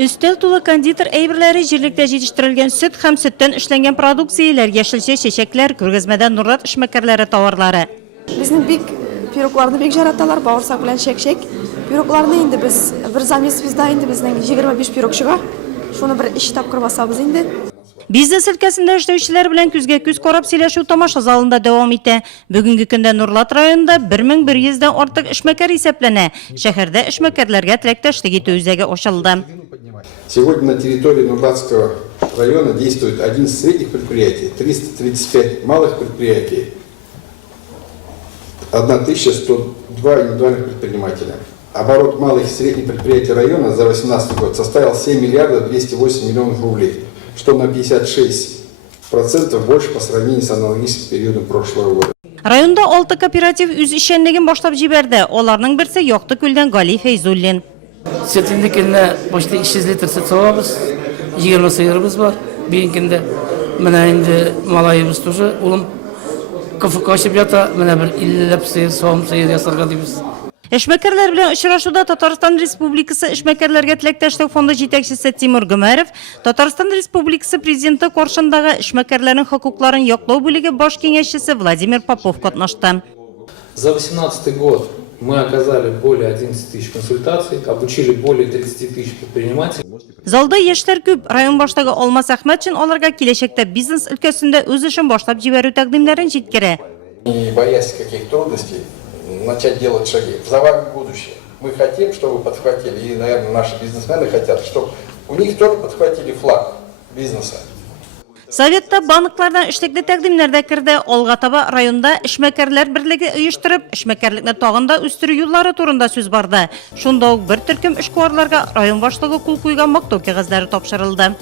Üstel tulu konditер әйберләре җирлектә җитештерелгән сөт һәм сөттән эшләнгән продукцияләр, яшелчә, чәчәкләр, күргәзмәдә Нурат эшмәкәрләре товарлары. Безнең бик пирогларны бик жараталар, бавырсак белән чәк-чәк. Пирогларны инде без бер замесыбызда инде безнең 25 пирог чыга. Шуны бер 2 тапкыр басабыз инде. Бизнес өлкәсендә эшләүчеләр белән күзгә-күз карап сөйләшү тамаша залында дәвам итә. Бүгенге көндә Нурлат районында 1100-дән артык эшмәкәр исәпләнә. Шәһәрдә эшмәкәрләргә теләктәшлек итү үзәге ачылды. Сегодня на территории Нурлатского района действует 11 средних предприятий, 335 малых предприятий, 1102 индивидуальных предпринимателя. Оборот малых и средних предприятий района за 2018 год составил 7 миллиардов 208 миллионов рублей, что на 56% больше по сравнению с аналогичным периодом прошлого года. Районда 6 кооператив үз эшчәнлеген башлап җибәрде. Аларның берсе Якты күлдән Гали Фәйзуллин. Сетиндекенне почти 200 литр сөт савабыз, 20 сыерыбыз бар. Бейінкенде менә инде малайыбыз тоже улым КФК ашып ята, менә бер 50 сыер, савым сыер ясарга дибез. Эшмәкәрләр белән очрашуда Татарстан Республикасы эшмәкәрләргә теләктәшлек фонды җитәкчесе Тимур Гомәров, Татарстан Республикасы президенты каршындагы эшмәкәрләрнең хокукларын яклау бүлеге баш киңәшчесе Владимир Попов катнашты. За 2018 год мы оказали более 11 тысяч консультаций, обучили более 30 тысяч предпринимателей. Залда яшьләр күп. Район башлыгы Алмаз Әхмәтшин аларга киләчәктә бизнес өлкәсендә үз эшен башлап җибәрү тәкъдимнәрен җиткерә. Не боясь каких трудностей, начать делать шаги. За вами будущее. Мы хотим, чтобы вы подхватили, и, наверное, наши бизнесмены хотят, чтобы у них тоже подхватили флаг бизнеса. Советта банклардан эшлекле тәкъдимнәр дә керде. Алга таба районда эшмәкәрләр берлеге оештырып, эшмәкәрлекне тагын да үстерү юллары турында сүз барды. Шунда ук бер төркем эшкуарларга район башлыгы кул куйган мактау кәгазьләре тапшырылды.